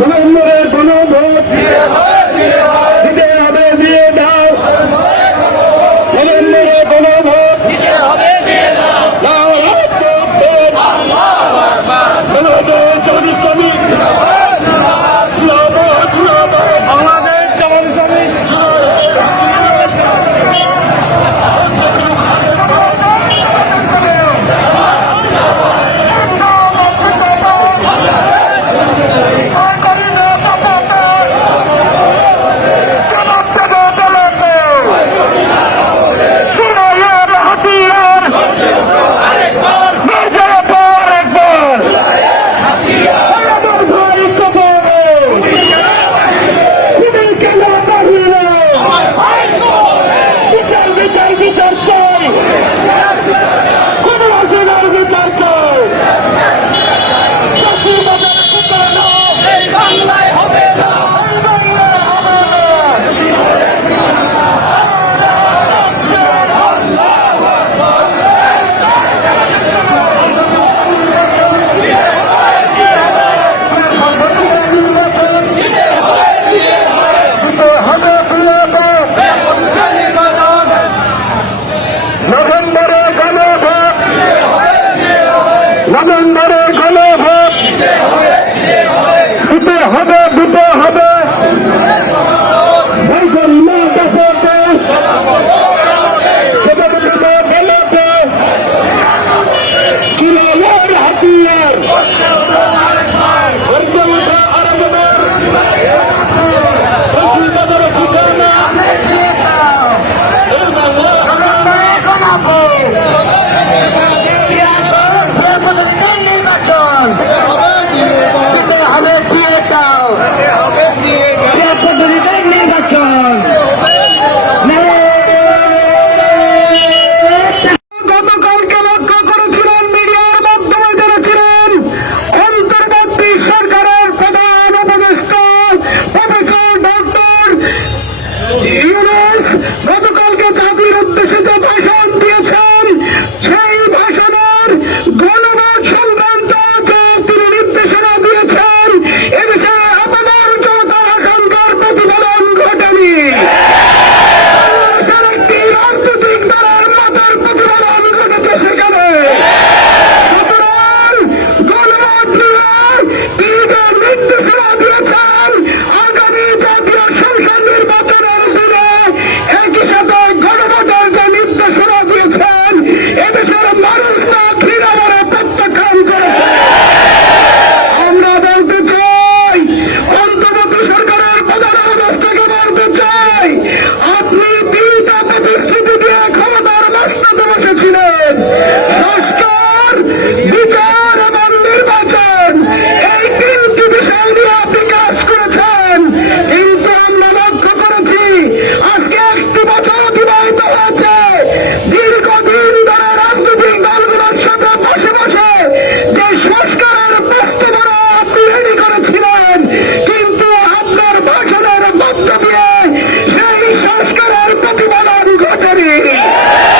Bueno, Namanda ¿Cómo Yeah!